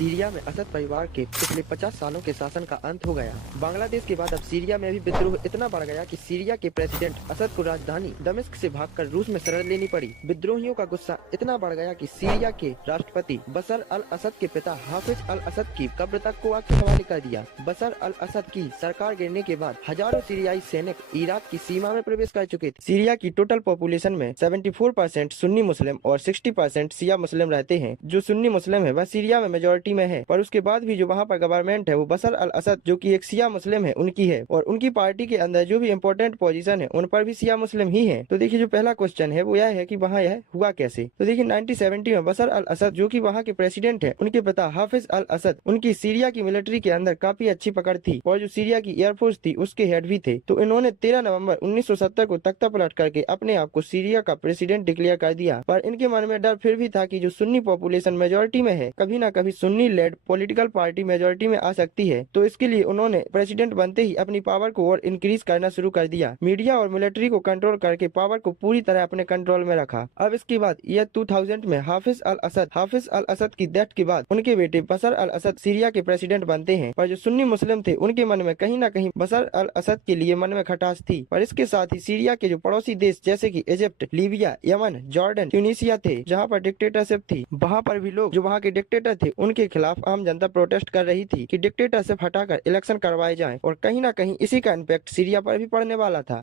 Syria में असद परिवार के पिछले 50 सालों के शासन का अंत हो गया। बांग्लादेश के बाद अब सीरिया में भी विद्रोह इतना बढ़ गया कि सीरिया के प्रेसिडेंट असद को राजधानी दमिश्क से भागकर रूस में शरण लेनी पड़ी। विद्रोहियों का गुस्सा इतना बढ़ गया कि सीरिया के राष्ट्रपति बशर अल असद के पिता हाफिज अल असद की कब्र तक को आग के हवाले कर दिया। बशर अल असद की सरकार गिरने के बाद हजारों सीरियाई सैनिक इराक की सीमा में प्रवेश कर चुके थे। सीरिया की टोटल पॉपुलेशन में 74% सुन्नी मुस्लिम और 60% शिया मुस्लिम रहते हैं। जो सुन्नी मुस्लिम है वह सीरिया में मेजोरिटी में है, पर उसके बाद भी जो वहाँ पर गवर्नमेंट है वो बशर अल असद जो कि एक शिया मुस्लिम है उनकी है, और उनकी पार्टी के अंदर जो भी इम्पोर्टेंट पोजीशन है उन पर भी शिया मुस्लिम ही है। तो देखिए जो पहला क्वेश्चन है वो यह है कि वहाँ यह हुआ कैसे। तो देखिए 1970 में बशर अल असद जो कि वहाँ के प्रेसिडेंट है, उनके पिता हाफिज अल असद, उनकी सीरिया की मिलिट्री के अंदर काफी अच्छी पकड़ थी और जो सीरिया की एयरफोर्स थी उसके हेड भी थे। तो इन्होंने 13 नवंबर 1970 को तख्ता पलट करके अपने आप को सीरिया का प्रेसिडेंट डिक्लेयर कर दिया। पर इनके मन में डर फिर भी था कि जो सुन्नी पॉपुलेशन मेजोरिटी में है, कभी ना कभी Sunni lead political party majority में आ सकती है। तो इसके लिए उन्होंने प्रेसिडेंट बनते ही अपनी पावर को और इंक्रीज करना शुरू कर दिया। मीडिया और मिलिट्री को कंट्रोल करके पावर को पूरी तरह अपने कंट्रोल में रखा। अब इसके बाद ईयर 2000 में हाफिज अल असद की डेथ के बाद उनके बेटे बशर अल असद सीरिया के प्रेसिडेंट बनते हैं। पर जो सुन्नी मुस्लिम थे उनके मन में कहीं ना कहीं बशर अल असद के लिए मन में खटास थी। पर इसके साथ ही सीरिया के जो पड़ोसी देश जैसे कि Egypt, Libya, Yemen, Jordan, Tunisia थे जहाँ पर डिक्टेटरशिप थी, वहाँ पर भी लोग जो वहाँ के डिक्टेटर थे उनके खिलाफ आम जनता प्रोटेस्ट कर रही थी कि डिक्टेटरशिप हटाकर इलेक्शन करवाए जाएं, और कहीं ना कहीं इसी का इम्पैक्ट सीरिया पर भी पड़ने वाला था।